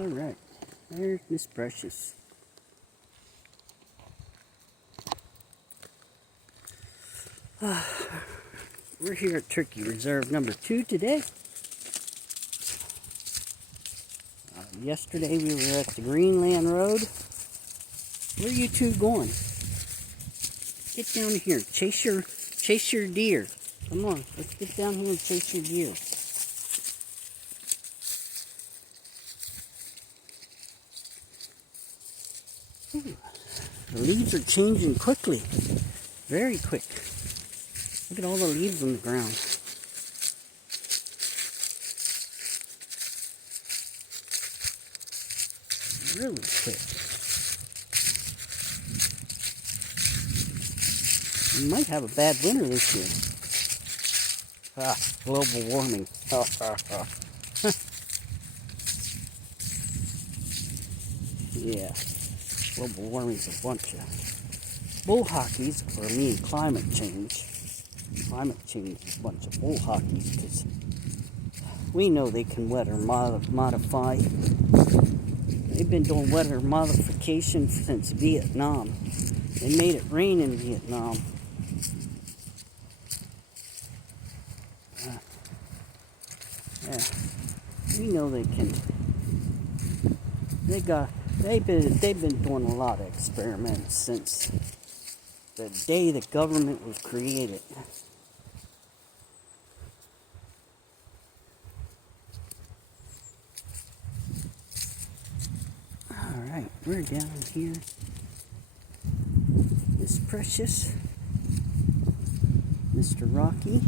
Alright, there's Miss Precious. We're here at Turkey Reserve number 2 today. Yesterday we were at the Greenland Road. Where are you two going? Get down here, chase your deer. Come on, let's get down here and chase your deer. Ooh, the leaves are changing quickly, very quick. Look at all the leaves on the ground. Really quick. We might have a bad winter this year. Global warming. Yeah, global warming's a bunch of bull hockeys, or I mean climate change. Climate change is a bunch of bull hockeys because we know they can weather modify. They've been doing weather modification since Vietnam. They made it rain in Vietnam. Yeah, we know they can. They've been doing a lot of experiments since the day the government was created. Alright, we're down here. Miss Precious, Mr. Rocky.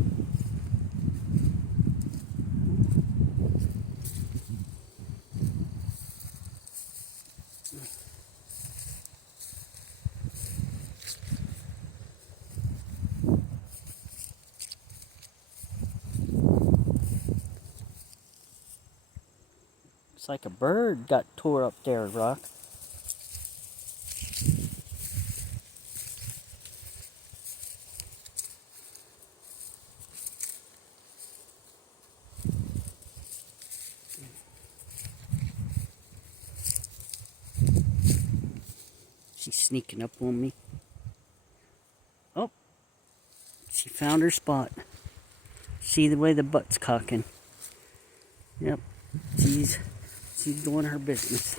It's like a bird got tore up there, Rock. She's sneaking up on me. Oh, she found her spot. See the way the butt's cocking. Yep, she's doing her business.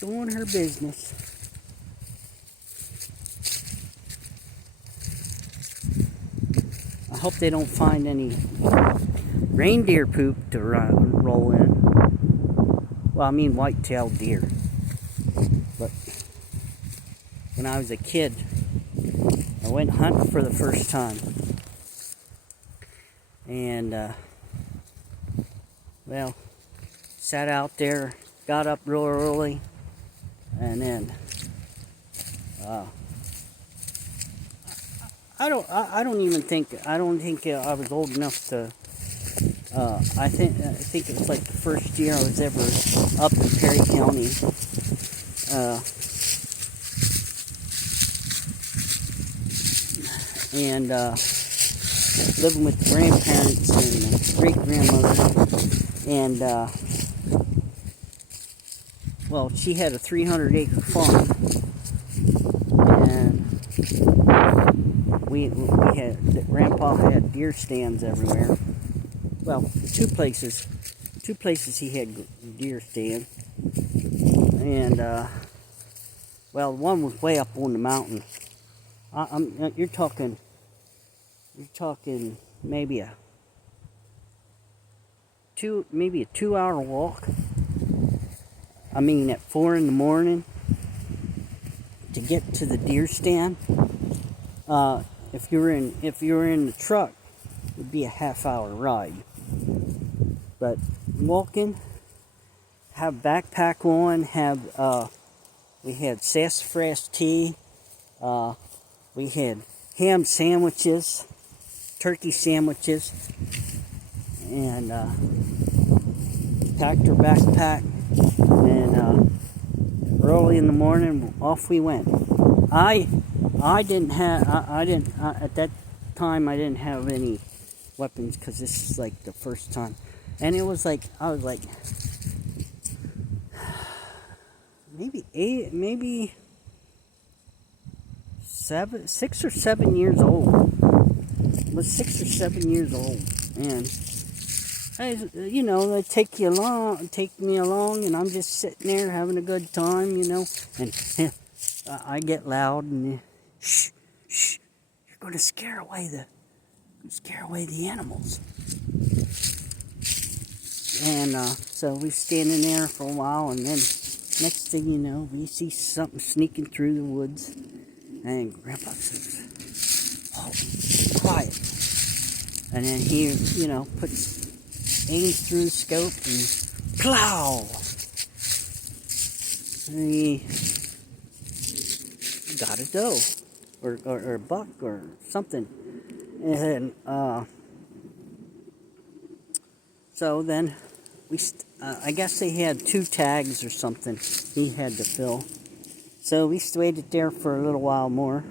Doing her business. I hope they don't find any reindeer poop to roll in. Well, I mean white-tailed deer. But when I was a kid, I went hunting for the first time. And, well, sat out there, got up real early, and then, I don't think I was old enough to, I think it was like the first year I was ever up in Perry County. And living with the grandparents and the great-grandmother. And, well, she had a 300-acre farm. And we had, Grandpa had deer stands everywhere. Well, two places he had deer stand. And, well, one was way up on the mountain. You're talking maybe a 2-hour walk. I mean, at 4 in the morning to get to the deer stand. If you were in the truck, it would be a half-hour ride. But walking, have backpack on, we had sassafras tea. We had ham sandwiches, turkey sandwiches, and packed our backpack, and early in the morning, off we went. At that time I didn't have any weapons because this is like the first time. And it was like, I was like, maybe 6 or 7 years old. I was 6 or 7 years old. And they take me along, and I'm just sitting there having a good time, and I get loud and shh, you're going to scare away the animals. And so we're standing there for a while, and then next thing you know, we see something sneaking through the woods, and Grandpa says, "Oh, quiet!" And then he, aims through the scope and plow. And he got a doe, or a buck, or something. And so then I guess they had 2 tags or something he had to fill. So we waited there for a little while more.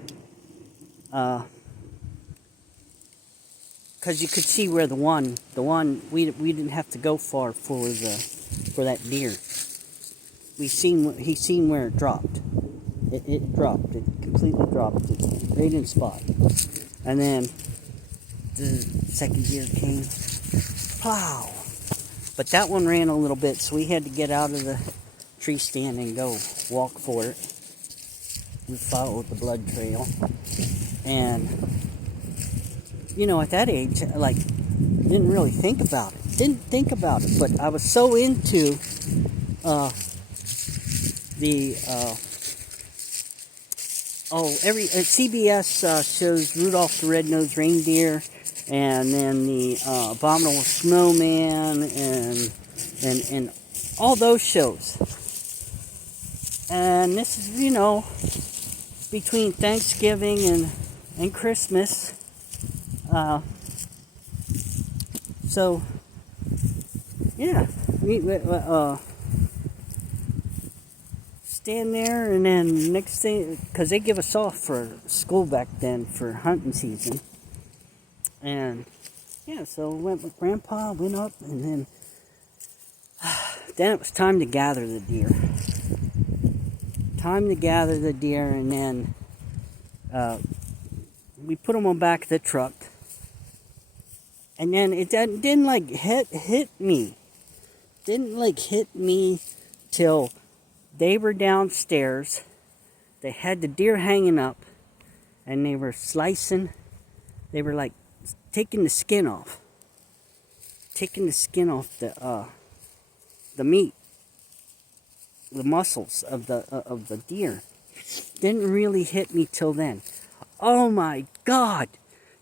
Because you could see where the one we didn't have to go far for that deer. He seen where it dropped. It dropped. It completely dropped. It right in spot. And then the second deer came. Plow. But that one ran a little bit, so we had to get out of the tree stand and go walk for it. We followed the blood trail. And at that age, didn't really think about it. But I was so into CBS shows Rudolph the Red-Nosed Reindeer, and then the Abominable Snowman, and all those shows. And this is, between Thanksgiving and Christmas. So, yeah, we stand there, and then next thing, because they give us off for school back then for hunting season, and yeah, so went with Grandpa, went up, and then it was time to gather the deer. And then we put them on the back of the truck. And then it didn't hit me. Didn't hit me till they were downstairs. They had the deer hanging up, and they were slicing. They were taking the skin off. The meat, the muscles of the deer. Didn't really hit me till then. Oh my God!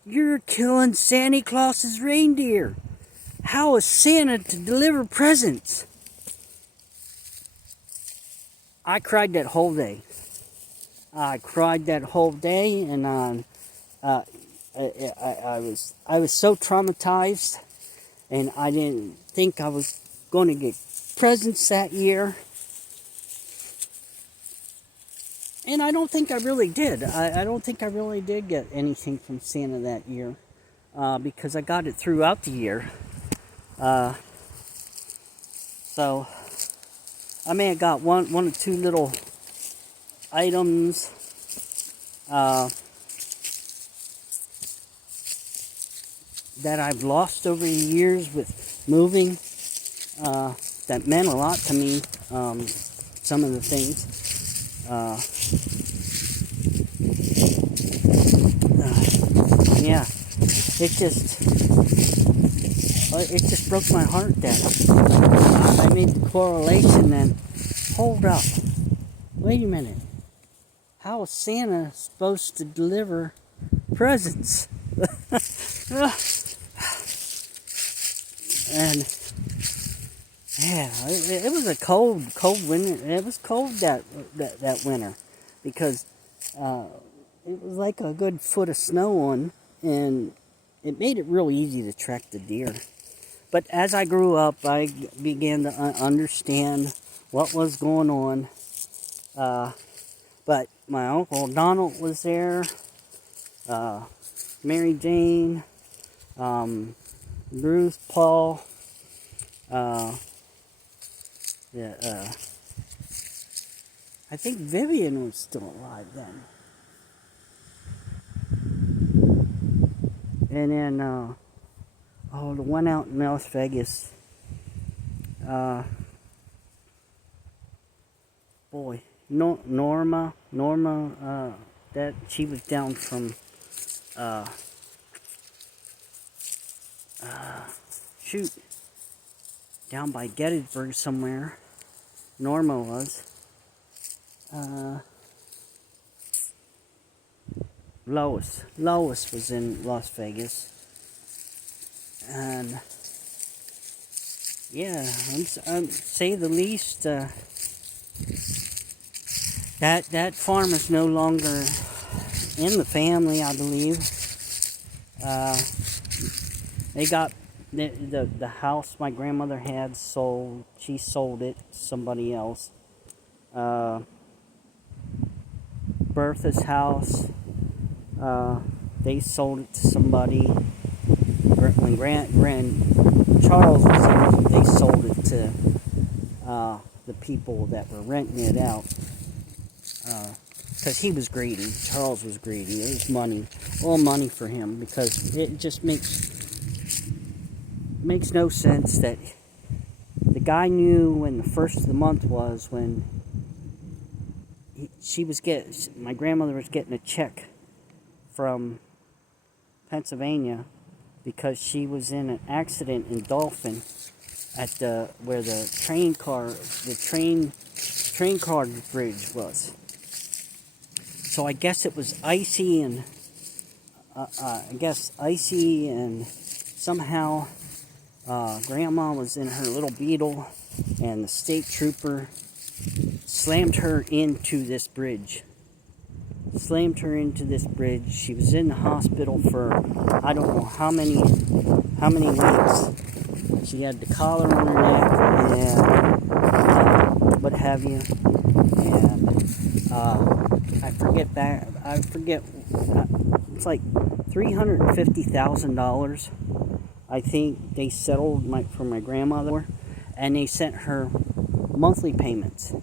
You're killing Santa Claus's reindeer. How is Santa to deliver presents? I cried that whole day. And I was so traumatized, and I didn't think I was going to get presents that year. And I don't think I really did. I don't think I really did get anything from Santa that year, because I got it throughout the year. So I may have got one or two little items. That I've lost over the years with moving, that meant a lot to me. Some of the things. Yeah, it just broke my heart that I made the correlation then. Hold up, wait a minute. How is Santa supposed to deliver presents? And yeah, it was a cold winter. It was cold that winter, because it was like a good foot of snow on, and it made it real easy to track the deer. But as I grew up, I began to understand what was going on. But my Uncle Donald was there. Mary Jane, Ruth, Paul, yeah, I think Vivian was still alive then. And then, the one out in Las Vegas, boy, Norma, that she was down from, shoot, down by Gettysburg somewhere. Norma was. Lois was in Las Vegas. And yeah, I'm say the least, that farm is no longer in the family, I believe. They got the house my grandmother had sold. She sold it to somebody else. Bertha's house, they sold it to somebody. When Charles was in it, they sold it to the people that were renting it out. Because he was greedy. Charles was greedy. It was money. All money for him. Because it just makes no sense that the guy knew when the first of the month was, when my grandmother was getting a check from Pennsylvania because she was in an accident in Dolphin at where the train car bridge was. So I guess it was icy and somehow Grandma was in her little Beetle, and the state trooper slammed her into this bridge. She was in the hospital for I don't know how many weeks. She had the collar on her neck and what have you. And I forget. It's like $350,000. I think they settled for my grandmother, and they sent her monthly payments.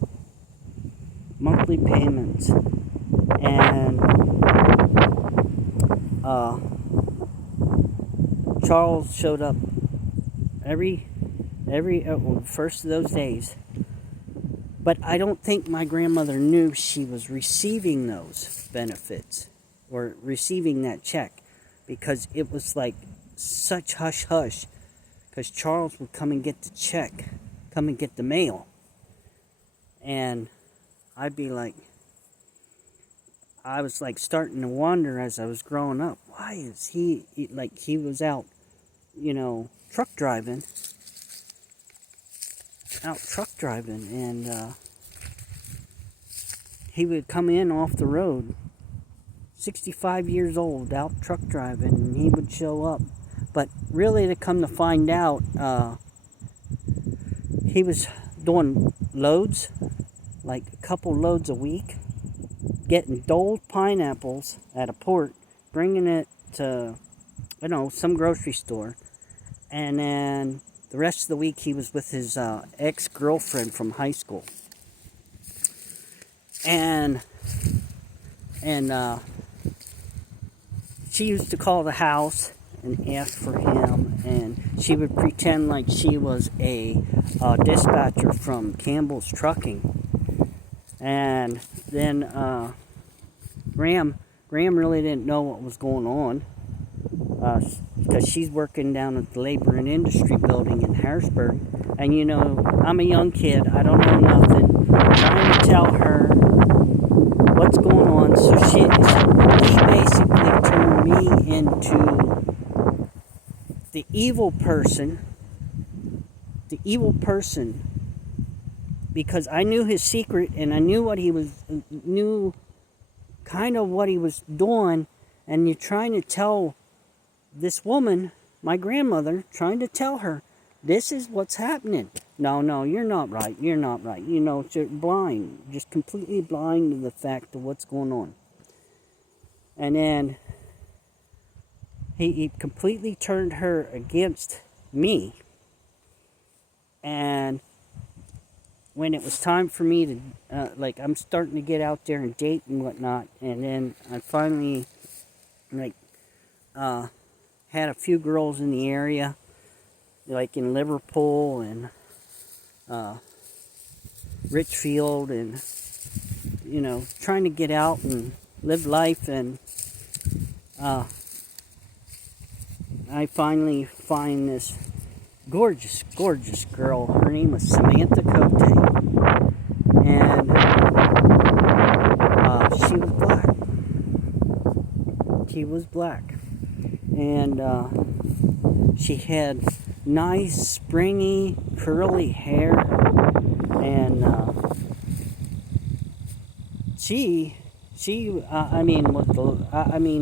And Charles showed up every first of those days. But I don't think my grandmother knew she was receiving those benefits or receiving that check, because it was like such hush-hush, because Charles would come and get the check, come and get the mail. And I'd be like, I was like starting to wonder as I was growing up, why is he was out, truck driving, and he would come in off the road, 65 years old, out truck driving, and he would show up. But really, to come to find out, he was doing loads, like a couple loads a week, getting doled pineapples at a port, bringing it to, some grocery store, and then the rest of the week he was with his ex-girlfriend from high school. And she used to call the house and ask for him, and she would pretend like she was a dispatcher from Campbell's Trucking. And then Graham really didn't know what was going on, because she's working down at the Labor and Industry building in Harrisburg. And I'm a young kid, I don't know nothing, trying to tell her what's going on. So he basically turned me into the evil person, because I knew his secret, and I knew what he was doing. And you're trying to tell this woman, my grandmother, trying to tell her, this is what's happening. No, you're not right. You're blind, just completely blind to the fact of what's going on. And then he completely turned her against me. And when it was time for me to, like, I'm starting to get out there and date and whatnot, and then I finally, like, had a few girls in the area, like in Liverpool and Richfield, and, trying to get out and live life, and I finally find this gorgeous, gorgeous girl. Her name was Samantha Cote, and she was black. She was black, and she had nice, springy, curly hair, and she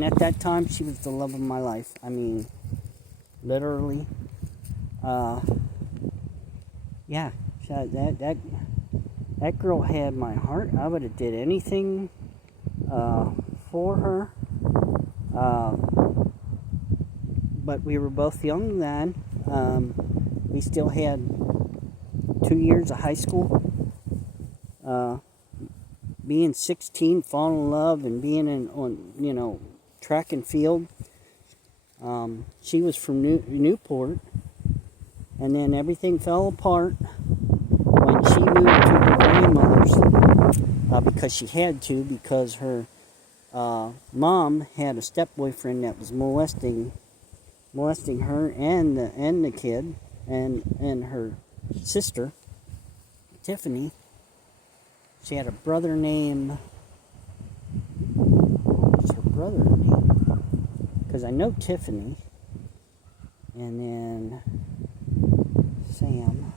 at that time, she was the love of my life. Literally. Yeah, that girl had my heart. I would have did anything for her. But we were both young then. We still had 2 years of high school. Being 16, falling in love, and being on track and field. She was from Newport, and then everything fell apart when she moved to her grandmother's, because she had to, because her mom had a step-boyfriend that was molesting her and the kid and her sister, Tiffany. She had a brother named, what's her brother name? Because I know Tiffany, and then Sam,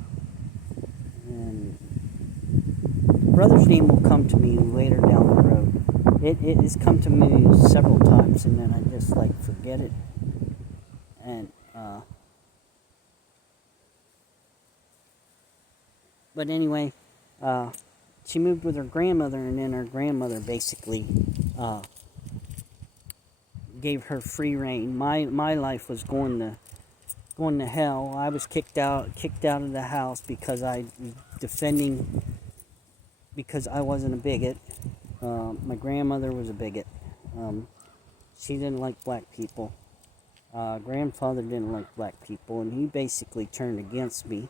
and the brother's name will come to me later down the road. It has come to me several times, and then I just forget it. And but anyway, she moved with her grandmother, and then her grandmother basically gave her free reign. My life was going to hell. I was kicked out of the house because I was defending, because I wasn't a bigot. My grandmother was a bigot. She didn't like black people. Grandfather didn't like black people, and he basically turned against me.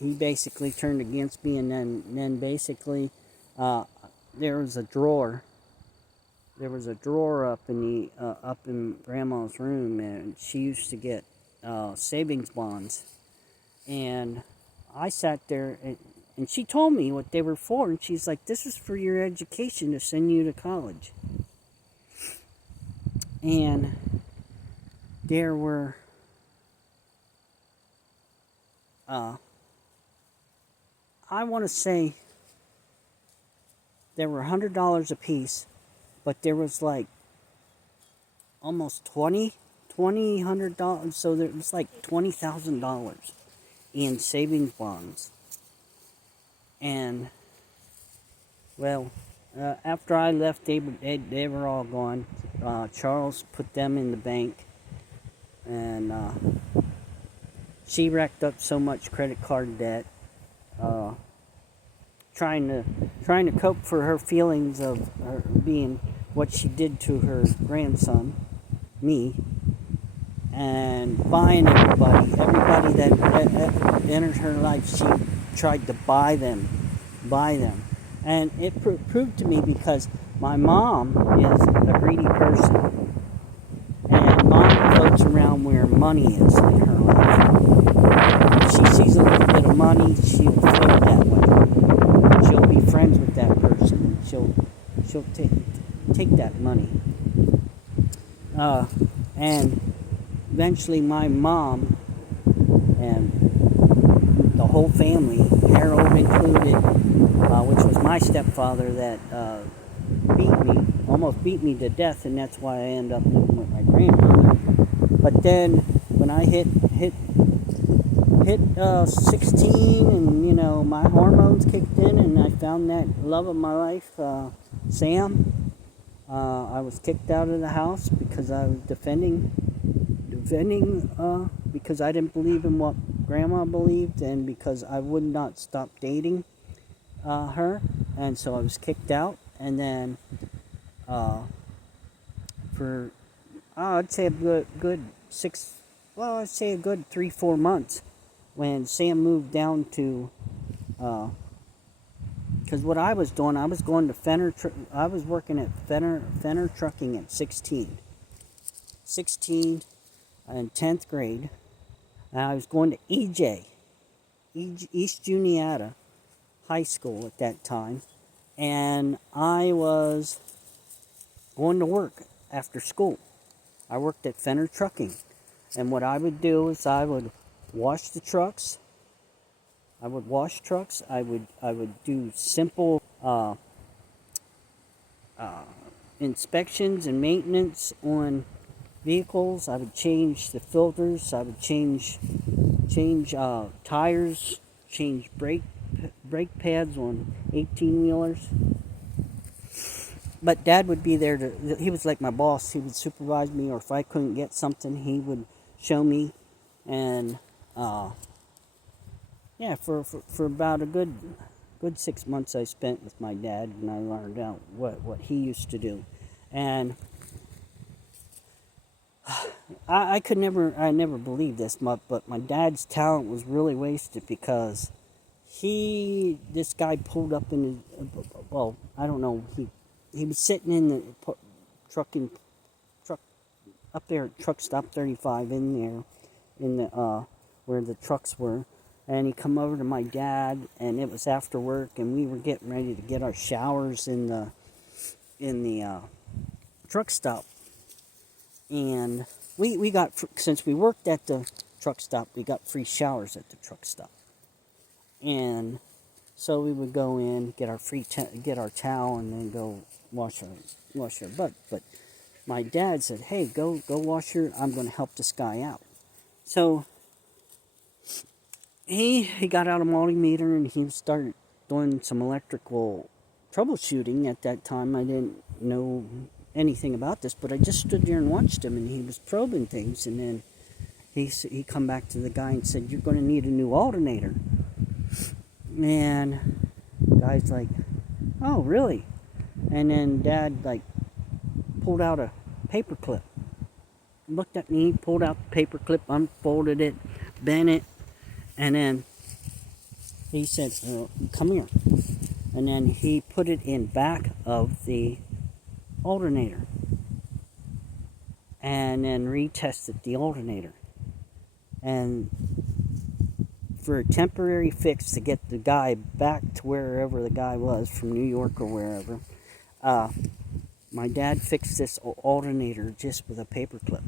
He basically turned against me, and then basically there was a drawer up in Grandma's room, and she used to get savings bonds, and I sat there, and she told me what they were for, and she's like, "This is for your education, to send you to college." And there were I want to say there were $100 a piece, but there was almost $2,100, so there was $20,000 in savings bonds. And after I left, they were all gone. Charles put them in the bank, and she racked up so much credit card debt, trying to cope for her feelings of her being what she did to her grandson, me, and buying everybody that entered her life. She tried to buy them, and it proved to me, because my mom is a greedy person, and mom floats around where money is in her life. If she sees a little bit of money, she'll float that way. She'll be friends with that person. She'll take that money. And eventually my mom and the whole family, Harold included, which was my stepfather, that almost beat me to death, and that's why I ended up living with my grandmother. But then when I hit hit 16, and my hormones kicked in, and I found that love of my life, Sam. I was kicked out of the house because I was defending because I didn't believe in what Grandma believed, and because I would not stop dating her, and so I was kicked out. And then for I'd say a good I'd say a good 3-4 months, when Sam moved down to, because what I was doing, I was going to Fenner. I was working at Fenner Trucking at 16 in 10th grade, and I was going to East Juniata High School at that time, and I was going to work after school. I worked at Fenner Trucking, and what I would do is I would wash the trucks. I would wash trucks. I would do simple inspections and maintenance on vehicles. I would change the filters. I would change tires, change brake pads on 18-wheelers. But Dad would be there he was like my boss. He would supervise me, or if I couldn't get something, he would show me. And for about a good 6 months I spent with my dad, and I learned out what he used to do. And I never believed this, but my dad's talent was really wasted, because this guy pulled up in his, I don't know, he was sitting in the truck up there at Truck Stop 35 in there, in the where the trucks were, and he come over to my dad, and it was after work, and we were getting ready to get our showers in the truck stop, and we got, since we worked at the truck stop, we got free showers at the truck stop, and so we would go in, get our get our towel, and then go wash our butt. But my dad said, "Hey, go wash I'm going to help this guy out." So he got out a multimeter, and he started doing some electrical troubleshooting. At that time, I didn't know anything about this, but I just stood there and watched him, and he was probing things. And then he come back to the guy and said, "You're going to need a new alternator." And the guy's like, "Oh, really?" And then Dad pulled out a paper clip, looked at me, pulled out the paper clip, unfolded it, bent it, and then he said, "Come here." And then he put it in back of the alternator, and then retested the alternator. And for a temporary fix to get the guy back to wherever the guy was, from New York or wherever, my dad fixed this alternator just with a paper clip.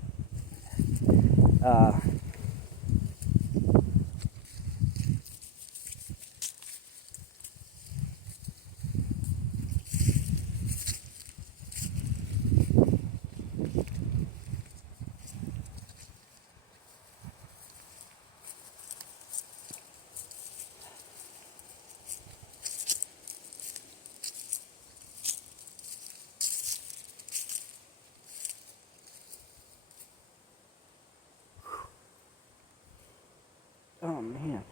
Oh, man.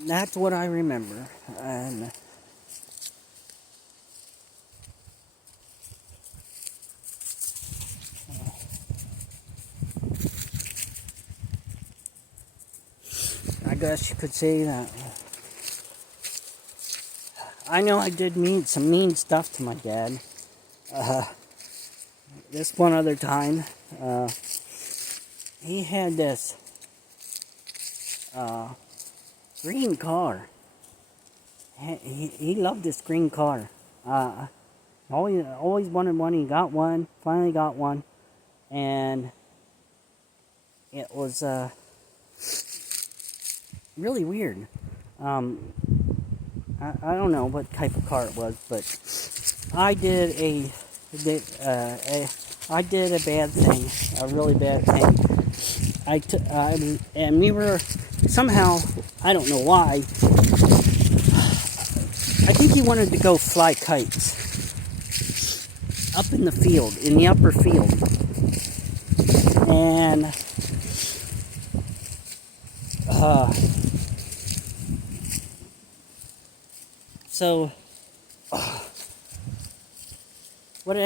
That's what I remember. And I guess you could say that. I know I did some mean stuff to my dad. This one other time, he had this green car. He loved this green car. Always wanted one. He got one. Finally got one, and it was really weird. I don't know what type of car it was, but I did I did a bad thing, a really bad thing. And we were somehow, I don't know why. I think he wanted to go fly kites up in the field, in the upper field, and so what I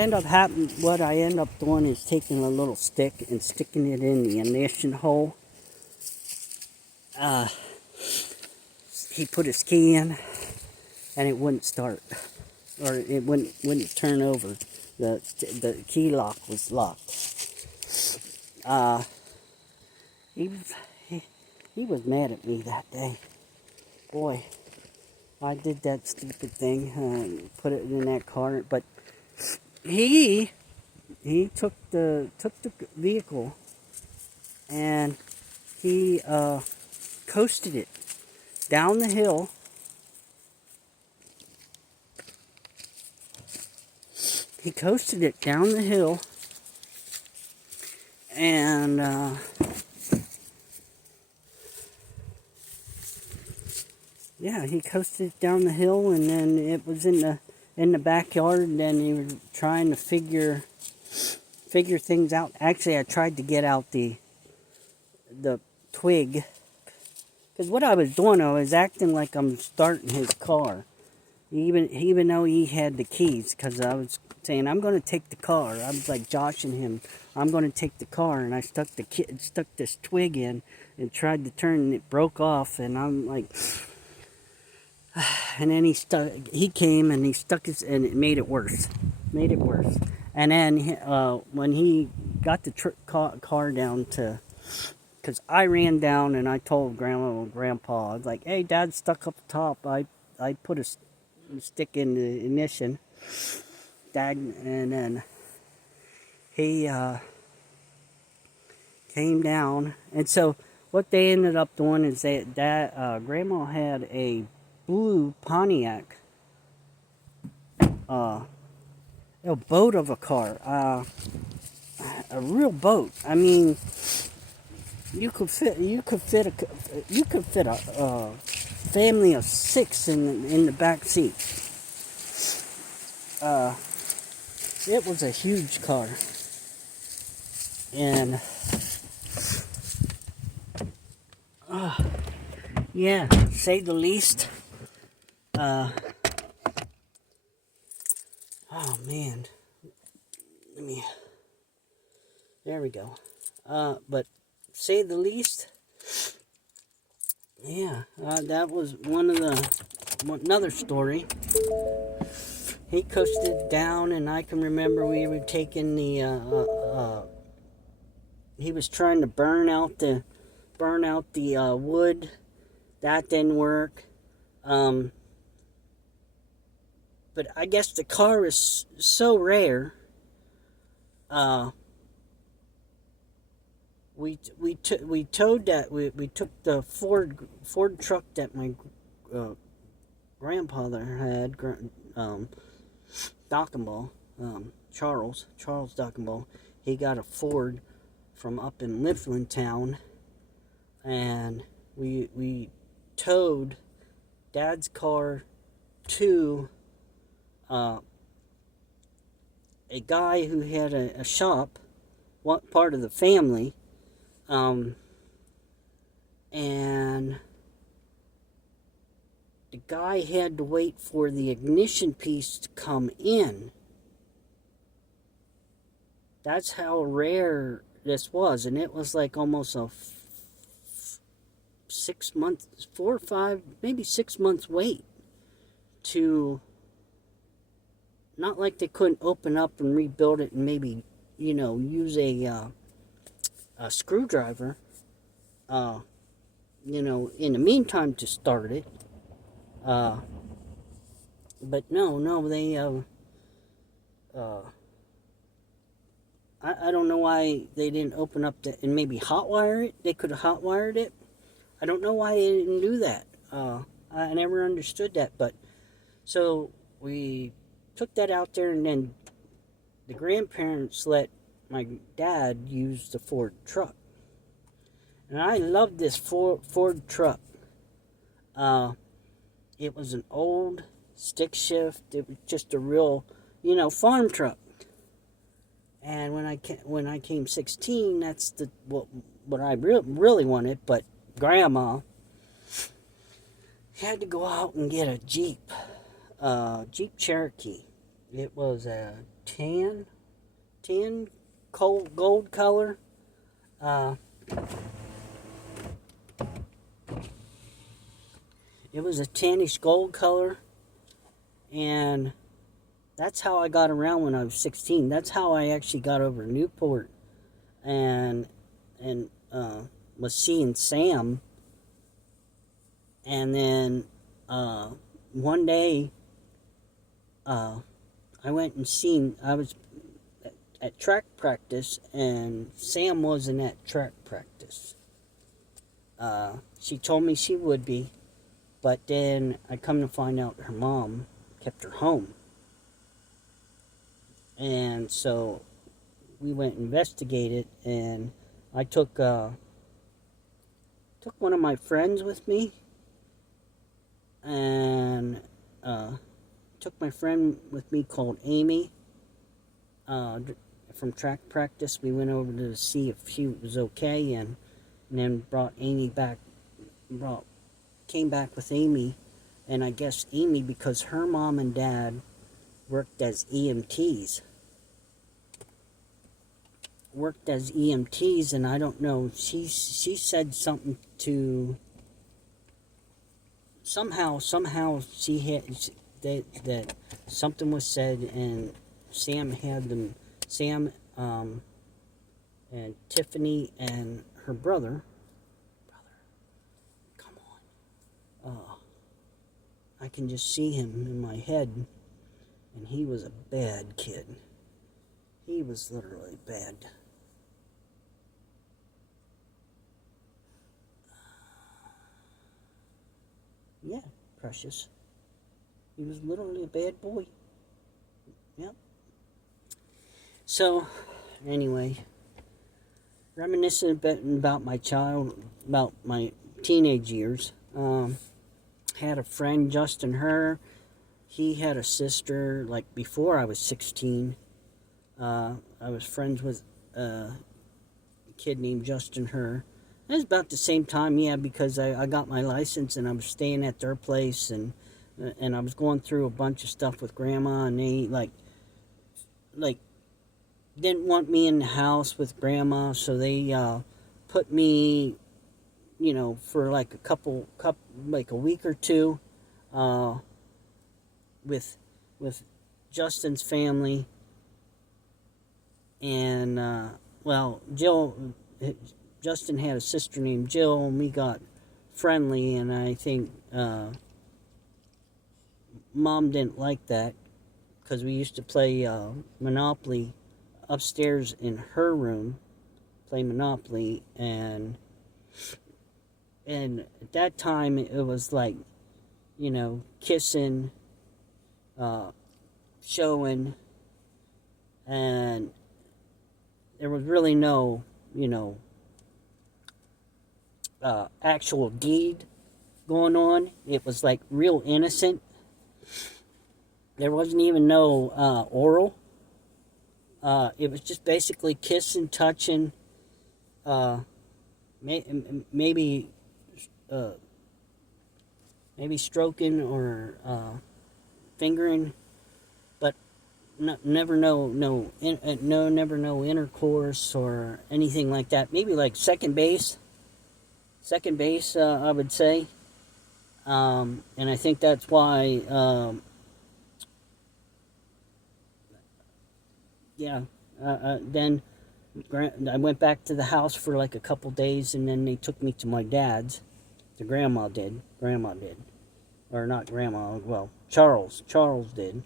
end up doing is taking a little stick and sticking it in the ignition hole. He put his key in, and it wouldn't start, or it wouldn't turn over. The key lock was locked. He was mad at me that day. Boy, I did that stupid thing, put it in that car, but he took the vehicle and he coasted it down the hill. He coasted it down the hill, and yeah, he coasted it down the hill, and then it was in the backyard, and then he was trying to figure things out. Actually, I tried to get out the twig, because what I was doing, I was acting like I'm starting his car, even though he had the keys, because I was saying, I'm going to take the car. I was like joshing him, I'm going to take the car, and I stuck this twig in and tried to turn, and it broke off, and I'm like, and then he came and he stuck his, and it made it worse. And then when he got the car down to, because I ran down and I told Grandma and Grandpa, I was like, hey, Dad's stuck up top. I put a stick in the ignition. Dad, and then he came down, and so what they ended up doing is Grandma had a blue Pontiac, a boat of a car, a real boat. I mean, you could fit a family of 6 in the back seat. It was a huge car, and yeah, say the least. Oh man, there we go. But say the least. Yeah, that was another story. He coasted down, and I can remember we were taking the, he was trying to burn out the wood. That didn't work. But I guess the car is so rare. We towed that. We took the Ford truck that my grandfather had, Dockenball, Charles Dockenball. He got a Ford from up in Mifflin Town, and we towed Dad's car to a guy who had a shop, one part of the family, and the guy had to wait for the ignition piece to come in. That's how rare this was, and it was like almost a 6 months, 4 or 5, maybe 6 months wait to, not like they couldn't open up and rebuild it and maybe, use a screwdriver, in the meantime to start it. But no, they, I don't know why they didn't open up and maybe hotwire it. They could have hotwired it. I don't know why they didn't do that. I never understood that. But so we took that out there, and then the grandparents let my dad use the Ford truck. And I loved this Ford truck. It was an old stick shift. It was just a real, farm truck. And when I came 16, that's what I really wanted. But Grandma had to go out and get a Jeep Cherokee. It was a tan gold color. It was a tannish gold color, and that's how I got around when I was 16. That's how I actually got over to Newport, and was seeing Sam. And then one day, I went and I was at track practice, and Sam wasn't at track practice. She told me she would be, but then I come to find out her mom kept her home. And so we went and investigated, and I took one of my friends with me, and took my friend with me called Amy. From track practice, we went over to see if she was okay, and then came back with Amy. And I guess Amy, because her mom and dad worked as EMTs, and I don't know, she said something to, somehow she had that something was said, and Sam and Tiffany and her brother, come on, I can just see him in my head, and he was a bad kid. He was literally bad. Yeah, Precious. He was literally a bad boy. Yep. So, anyway, reminiscing a bit about my teenage years. Had a friend, Justin Herr. He had a sister, like, before I was 16. I was friends with a kid named Justin Herr. It was about the same time, yeah, because I got my license, and I was staying at their place, and I was going through a bunch of stuff with Grandma, and they, like didn't want me in the house with Grandma, so they put me, for like a week or two, with Justin's family, and Jill. Justin had a sister named Jill, and we got friendly, and I think Mom didn't like that, because we used to play Monopoly upstairs in her room, play Monopoly, and at that time it was like, kissing, showing, and there was really no, actual deed going on. It was like real innocent. There wasn't even no oral. It was just basically kissing, touching, maybe stroking or fingering, but never no intercourse or anything like that. Maybe like second base, I would say, and I think that's why. Then I went back to the house for like a couple days, and then they took me to my dad's. Grandma did, or not Grandma. Well, Charles did,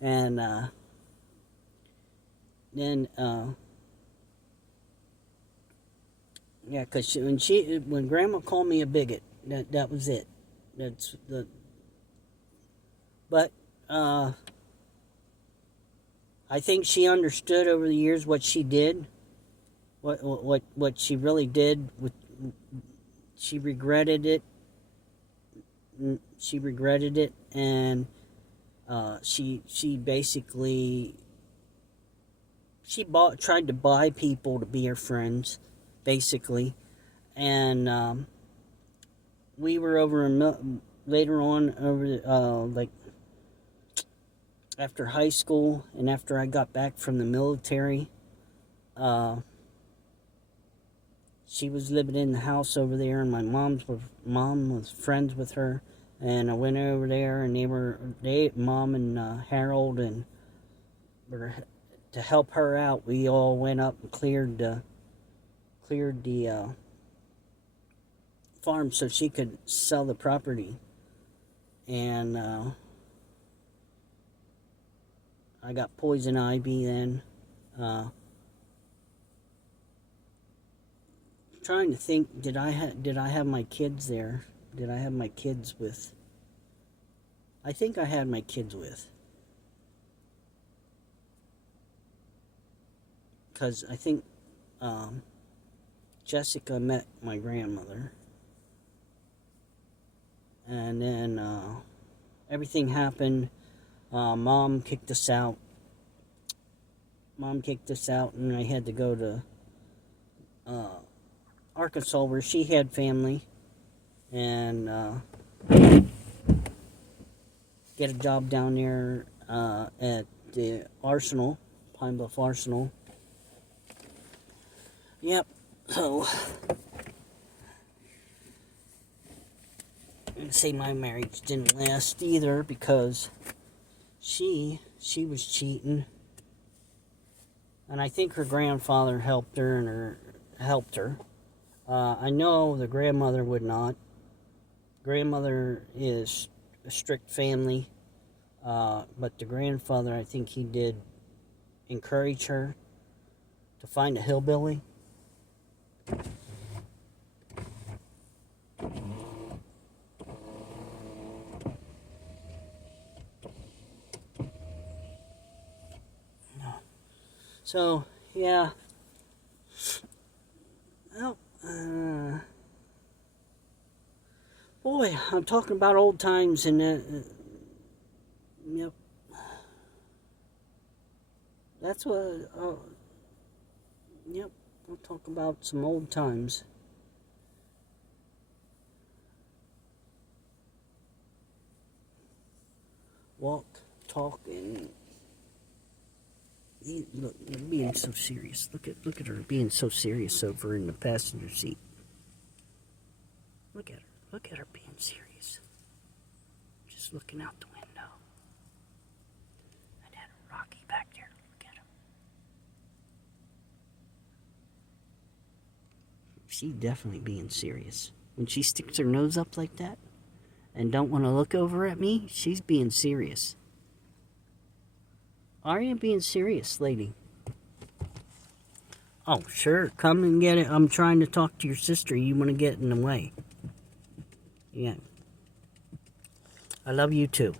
and then because when Grandma called me a bigot, that was it. That's the. But I think she understood over the years what she did, what she really did. She regretted it. She regretted it, and she basically tried to buy people to be her friends, basically, and we were over later on over like after high school and after I got back from the military. She was living in the house over there, and my mom was friends with her, and I went over there, and mom and Harold, and to help her out, we all went up and cleared the farm so she could sell the property, and I got poison ivy then. Trying to think, did I have my kids there? Did I have my kids with? I think I had my kids with. Because I think Jessica met my grandmother. And then everything happened. Mom kicked us out. And I had to go to Arkansas, where she had family, and get a job down there at the Arsenal, Pine Bluff Arsenal. Yep. So I'd say my marriage didn't last either, because she was cheating, and I think her grandfather helped her. I know the grandmother would not. Grandmother is a strict family, but the grandfather, I think he did encourage her to find a hillbilly. So, yeah. Well, boy, I'm talking about old times, and yep. That's what, yep, we'll talk about some old times. Walk, talk, and look, being so serious. Look at her being so serious over in the passenger seat. Look at her being serious. Just looking out the window. And that Rocky back there. Look at him. She's definitely being serious. When she sticks her nose up like that and don't want to look over at me, she's being serious. Are you being serious, lady? Oh, sure. Come and get it. I'm trying to talk to your sister. You want to get in the way. Yeah. I love you too.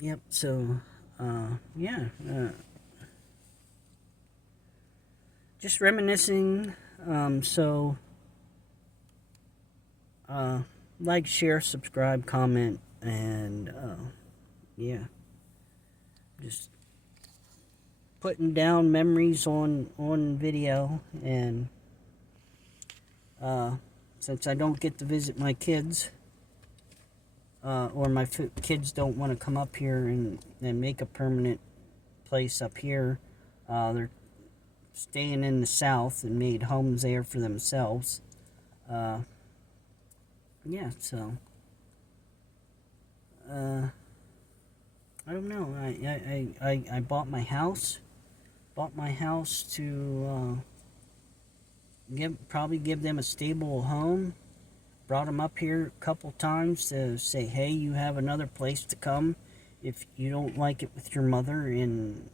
Yep, so, yeah. Just reminiscing. Like, share, subscribe, comment, and yeah, just putting down memories on video. And since I don't get to visit my kids, or my kids don't want to come up here and make a permanent place up here, they're staying in the South and made homes there for themselves. Yeah, so I don't know. I bought my house. Bought my house to probably give them a stable home. Brought them up here a couple times to say, hey, you have another place to come if you don't like it with your mother. And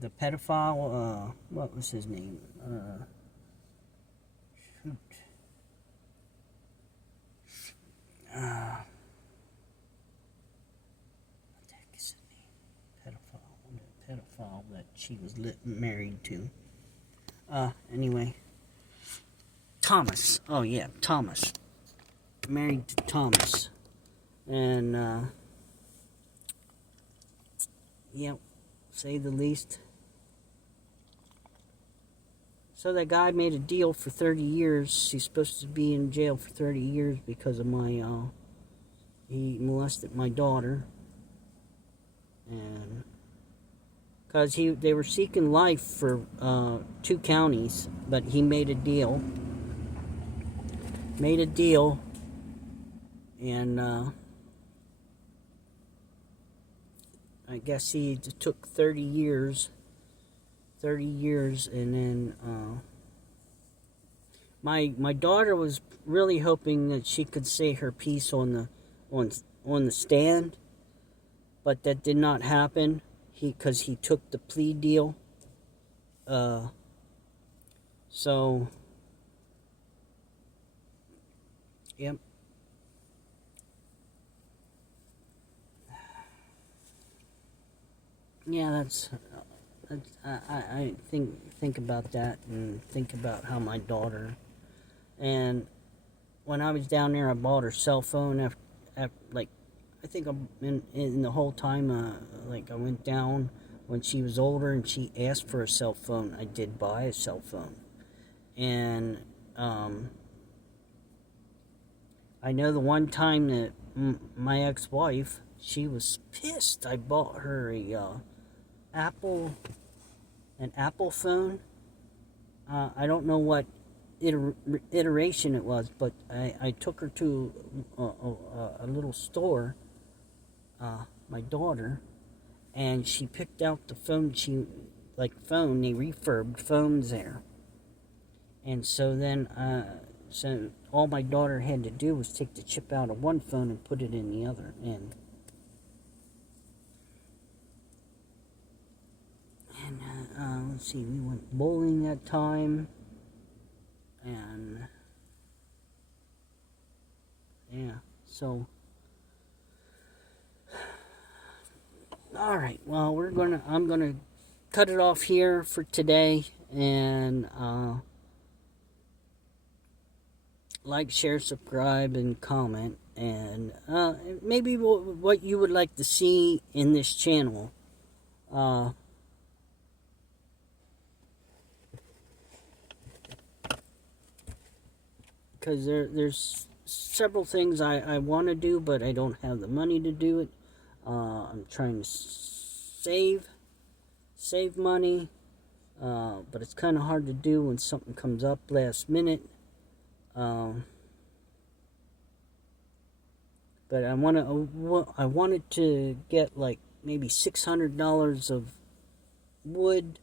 the pedophile, what was his name? Shoot. What the heck is his name? Pedophile that she was married to. Anyway. Thomas. Oh, yeah, Thomas. Married to Thomas. And, yep, say the least. So that guy made a deal for 30 years. He's supposed to be in jail for 30 years because of he molested my daughter. And because they were seeking life for 2 counties, but he made a deal. And I guess he took 30 years, and then my daughter was really hoping that she could say her piece on the stand, but that did not happen. Because he took the plea deal. So, yep. Yeah, that's I think about that, and think about how my daughter, and when I was down there, I bought her cell phone after like, I think in the whole time, like, I went down when she was older and she asked for a cell phone. I did buy a cell phone. And I know the one time that my ex-wife, she was pissed. I bought her an Apple phone. I don't know what iteration it was, but I took her to a little store, my daughter, and she picked out the phone. They refurbed phones there. And so then, so all my daughter had to do was take the chip out of one phone and put it in the other. And let's see, we went bowling that time. And yeah, so all right. Well, I'm gonna cut it off here for today, and like, share, subscribe, and comment, and maybe what you would like to see in this channel. Because there's several things I want to do, but I don't have the money to do it. I'm trying to save money, but it's kind of hard to do when something comes up last minute. But I wanted to get like maybe $600 of wood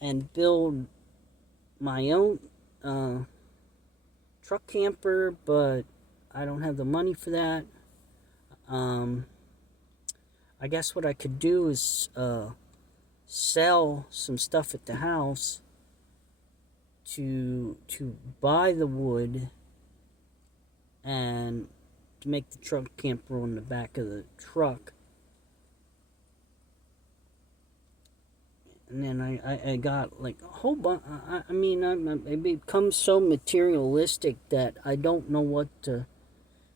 and build my own truck camper, but I don't have the money for that. I guess what I could do is sell some stuff at the house to buy the wood and to make the truck camper on the back of the truck. And then I got like a whole bunch. I mean, I become so materialistic that I don't know what to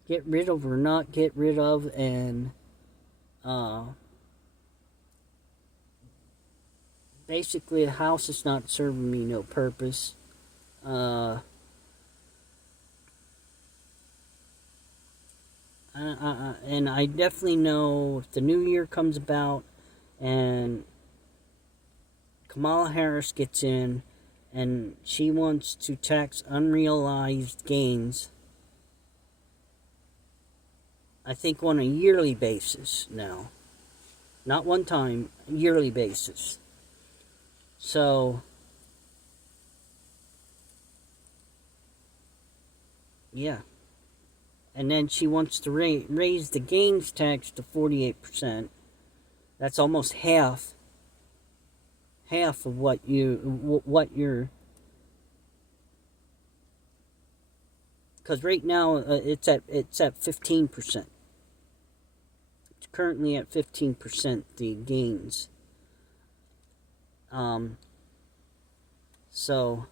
get rid of or not get rid of. And basically, the house is not serving me no purpose. And I definitely know if the new year comes about and Kamala Harris gets in and she wants to tax unrealized gains, I think on a yearly basis now. Not one time, yearly basis. So, yeah. And then she wants to raise the gains tax to 48%. That's almost half half of what you're, because right now it's at 15%. It's currently at 15%, the gains. So,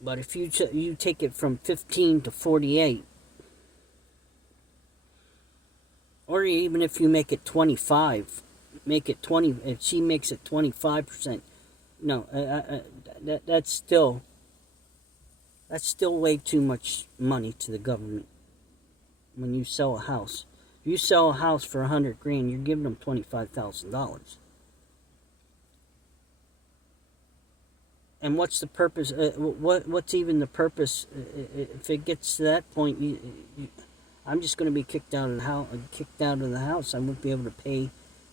but if you take it from 15 to 48, or even if you make it 25, make it 20. If she makes it 25%, no, that's still way too much money to the government. When you sell a house, if you sell a house for $100,000, you're giving them $25,000. And what's the purpose? What's even the purpose? If it gets to that point, I'm just going to be kicked out of the house. I won't be able to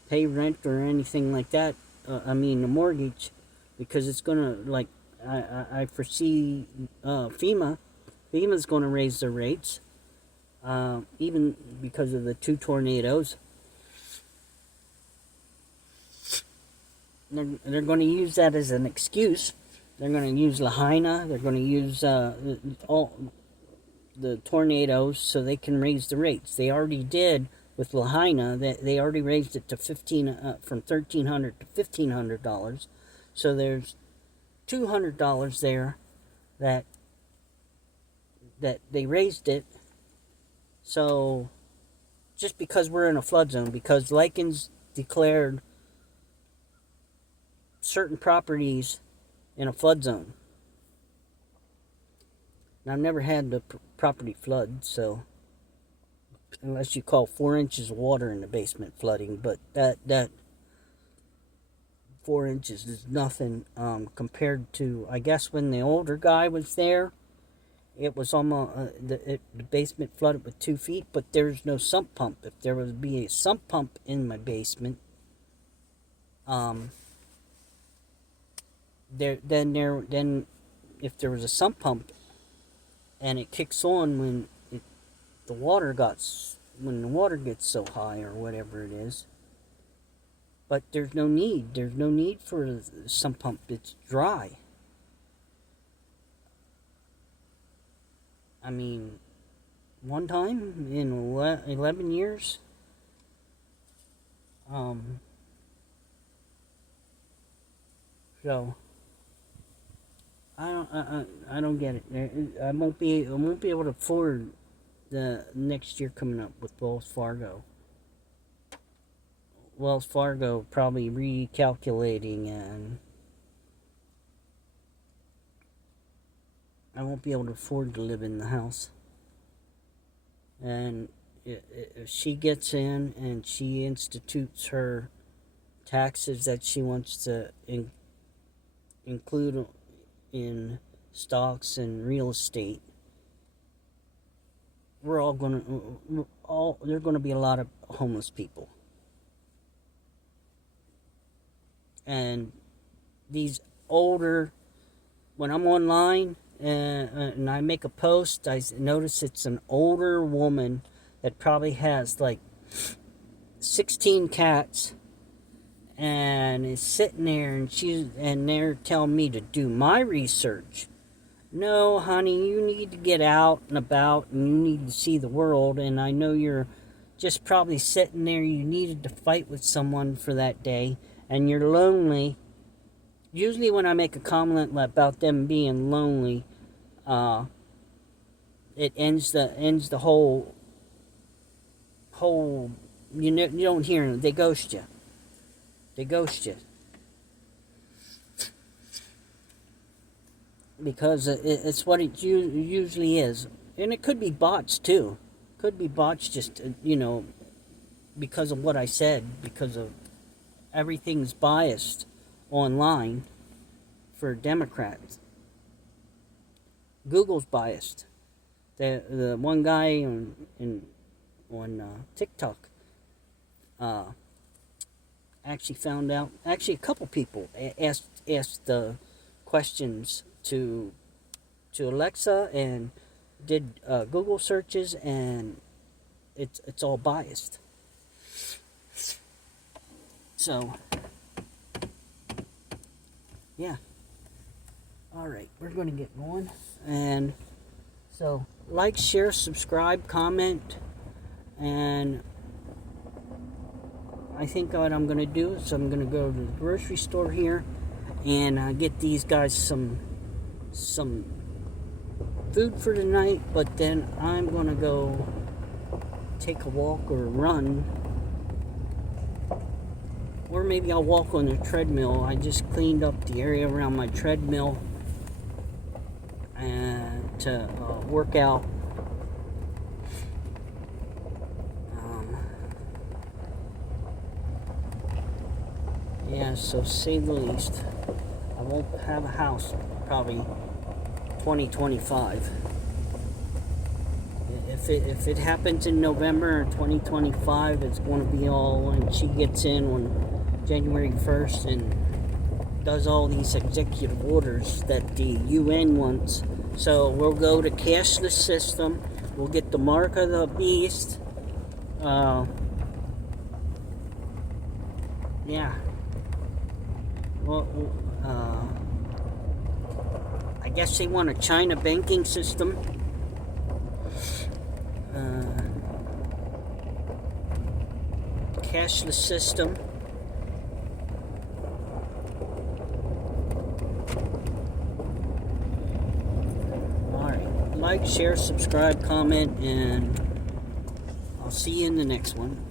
pay rent or anything like that. I mean, the mortgage, because it's going to, like, I foresee FEMA's going to raise their rates, even because of the 2 tornadoes. They're going to use that as an excuse. They're going to use Lahaina. They're going to use all the tornadoes so they can raise the rates. They already did with Lahaina. They already raised it to from $1,300 to $1,500. So there's $200 there that they raised it. So just because we're in a flood zone, because Likens declared certain properties in a flood zone. And I've never had the property flood, so unless you call 4 inches of water in the basement flooding, but that 4 inches is nothing compared to, I guess, when the older guy was there, it was almost the basement flooded with 2 feet, but there's no sump pump. If there would be a sump pump in my basement, then if there was a sump pump and it kicks on when the water gets so high or whatever it is. But there's no need for a sump pump. It's dry. I mean, one time in 11 years, so I don't get it. I won't be able to afford the next year coming up with Wells Fargo. Wells Fargo probably recalculating, and I won't be able to afford to live in the house. And if she gets in and she institutes her taxes that she wants to include in stocks and real estate, there are going to be a lot of homeless people. And these older, when I'm online and I make a post, I notice it's an older woman that probably has like 16 cats and is sitting there, and they're telling me to do my research. No, honey, you need to get out and about, and you need to see the world, and I know you're just probably sitting there. You needed to fight with someone for that day, and you're lonely. Usually when I make a comment about them being lonely, it ends the whole you don't hear them. They ghost you. Because it's what it usually is. And it could be bots too. Could be bots just, because of what I said, because of everything's biased online for Democrats. Google's biased. The one guy on TikTok actually found out. Actually, a couple people asked the questions to Alexa and did Google searches, and it's all biased. So, yeah. Alright, we're going to get going. And so, like, share, subscribe, comment. And I think what I'm going to do is I'm going to go to the grocery store here and get these guys some food for tonight. But then I'm going to go take a walk or run. Or maybe I'll walk on the treadmill. I just cleaned up the area around my treadmill and to work out. Yeah, so say the least. I won't have a house probably 2025. If it happens in November 2025, it's going to be all when she gets in on January 1st and does all these executive orders that the UN wants. So we'll go to cashless system. We'll get the mark of the beast. Yeah. Well, I guess they want a China banking system. Cashless system. Alright, like, share, subscribe, comment, and I'll see you in the next one.